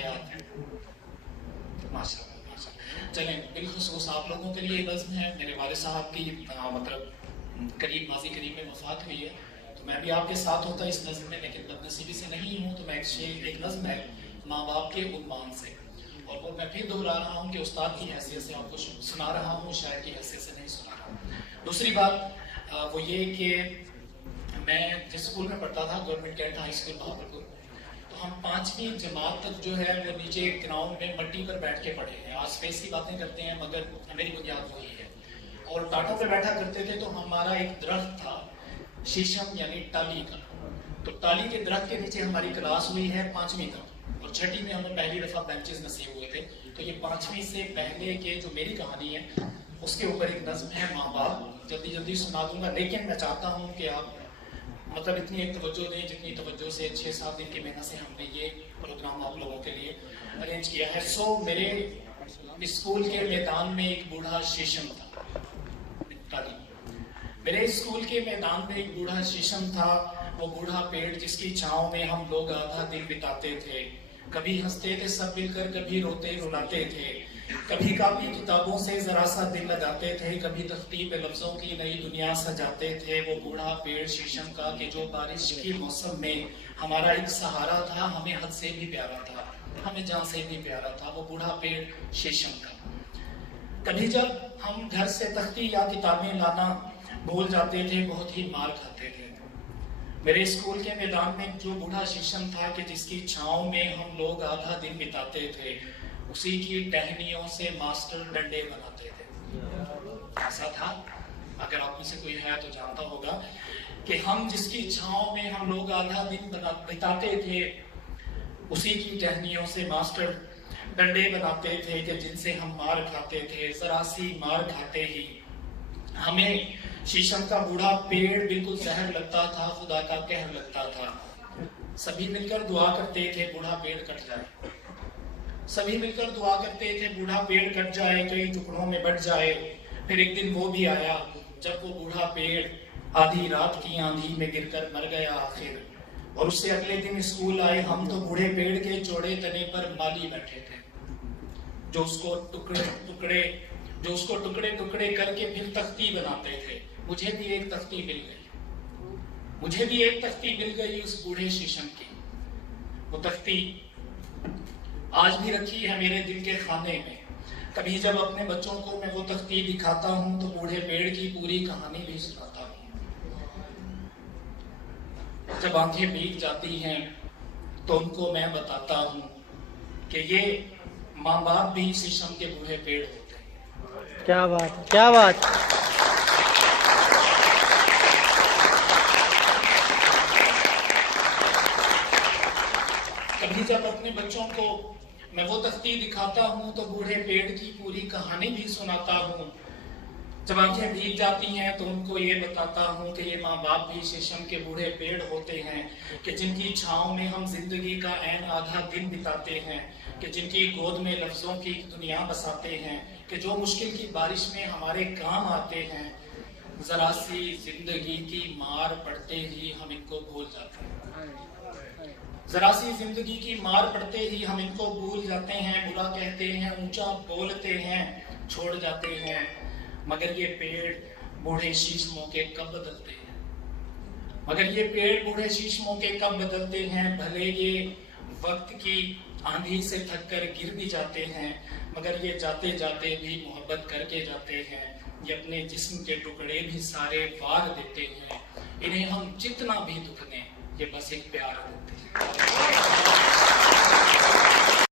हयात है। माशाअल्लाह माशाअल्लाह। चलें, बिलखुसूस आप लोगों के लिए नज़्म है। मेरे वालिद साहब की मतलब करीब माजी करीब में वफ़ात हुई है, तो मैं भी आपके साथ होता इस नज़्म में, लेकिन बदनसीबी से नहीं हूँ। तो मैं एक नज़्म है माँ बाप के उन्मान से, और वो मैं फिर दोहरा रहा हूँ कि उस्ताद की हैसियत से आपको सुना रहा हूँ, शायर की हैसियत से नहीं सुना रहा हूँ। दूसरी बात वो ये कि मैं जिस स्कूल में पढ़ता था, government cantt high school Bahawalpur, तो हम 5वीं जमात तक जो है वो नीचे ग्राउंड में मट्टी पर बैठ के पढ़े हैं। आज स्पेस की बातें करते हैं, मगर मेरी बुनियाद वही है। और टाटों पे बैठा करते थे, तो हमारा एक दरख्त था शीशम यानी टाली का, तो टाली के दरख्त के नीचे हमारी क्लास हुई है 5वीं तक, और 6ठी में हमें पहली दफ़ा बेंचेस नसीब हुए थे। तो ये 5वीं से पहले के जो मेरी कहानी है उसके ऊपर एक नज़्म है माँ बाप। जल्दी जल्दी सुना दूंगा, लेकिन मैं चाहता हूँ कि आप मतलब इतनी एक तवज्जो दें जितनी तवज्जो से 6-7 दिन की मेहनत से हमने ये प्रोग्राम आप लोगों के लिए अरेंज किया है। सो मेरे स्कूल के मैदान में एक बूढ़ा शीशम था। मेरे स्कूल के मैदान में एक बूढ़ा शीशम था, वो बूढ़ा पेड़ जिसकी छांव में हम लोग आधा दिन बिताते थे। कभी हंसते थे सब मिलकर, कभी रोते रुलाते थे, कभी कापी किताबों से जरा सा दिल लगाते थे, कभी तख्ती पे लफ्जों की नई दुनिया सजाते थे। वो बूढ़ा पेड़ शीशम का कि जो बारिश के मौसम में हमारा एक सहारा था, हमें हद से भी प्यारा था, हमें जान से भी प्यारा था। वो बूढ़ा पेड़ शीशम का। कभी जब हम घर से तख्ती या किताबें लाना भूल जाते थे, बहुत ही मार खाते थे। मेरे स्कूल के मैदान में जो बूढ़ा शीशम था कि जिसकी छांव में हम लोग आधा दिन बिताते थे, उसी की टहनियों से मास्टर डंडे बनाते थे। ऐसा था, अगर आप में से कोई है तो जानता होगा कि हम जिसकी छांव में हम लोग आधा दिन बिताते थे, उसी की टहनियों से मास्टर डंडे बनाते थे कि जिनसे हम मार खाते थे। जरा सी मार खाते ही हमें शीशम का बूढ़ा पेड़ बिल्कुल जहर लगता था, खुदा का कहर लगता था। सभी मिलकर दुआ करते थे बूढ़ा पेड़ कट जाए, सभी मिलकर दुआ करते थे बूढ़ा पेड़ कट जाए, कई टुकड़ों में बट जाए। फिर एक दिन वो भी आया जब वो बूढ़ा पेड़ आधी रात की आंधी में गिरकर मर गया आखिर। और उससे अगले दिन स्कूल आए हम, तो बूढ़े पेड़ के चौड़े तने पर माली बैठे थे, जो उसको टुकड़े टुकड़े करके फिर तख्ती बनाते थे। मुझे भी एक तख्ती मिल गई, मुझे भी एक तख्ती मिल गई उस बूढ़े शीशम की। वो तख्ती आज भी रखी है मेरे दिल के खाने में। कभी जब अपने बच्चों को मैं वो तख्ती दिखाता हूँ, तो बूढ़े पेड़ की पूरी कहानी भी सुनाता हूँ। जब आंखें भीग जाती हैं तो उनको मैं बताता हूँ कि ये माँ बाप भी शीशम के बूढ़े पेड़ होते हैं। क्या बात, क्या बात। कभी जब अपने बच्चों को मैं वो तख्ती दिखाता हूँ, तो बूढ़े पेड़ की पूरी कहानी भी सुनाता हूँ। जब आंखें भीग जाती हैं तो उनको ये बताता हूँ कि ये माँ बाप भी शीशम के बूढ़े पेड़ होते हैं, कि जिनकी छाँव में हम जिंदगी का ऐन आधा दिन बिताते हैं, कि जिनकी गोद में लफ्जों की दुनिया बसाते हैं, कि जो मुश्किल की बारिश में हमारे काम आते हैं। जरा सी जिंदगी की मार पड़ते ही हम इनको भूल जाते हैं, जरा सी जिंदगी की मार पड़ते ही हम इनको भूल जाते हैं। बुरा कहते हैं, ऊंचा बोलते हैं, छोड़ जाते हैं। मगर ये पेड़ बूढ़े शीशमों के कब बदलते हैं, मगर ये पेड़ बूढ़े शीशमों के कब बदलते हैं। भले ये वक्त की आंधी से थक कर गिर भी जाते हैं, मगर ये जाते जाते भी मोहब्बत करके जाते हैं। ये अपने जिस्म के टुकड़े भी सारे वार देते हैं। इन्हें हम जितना भी दुख दें, ये बस एक प्यार देते हैं।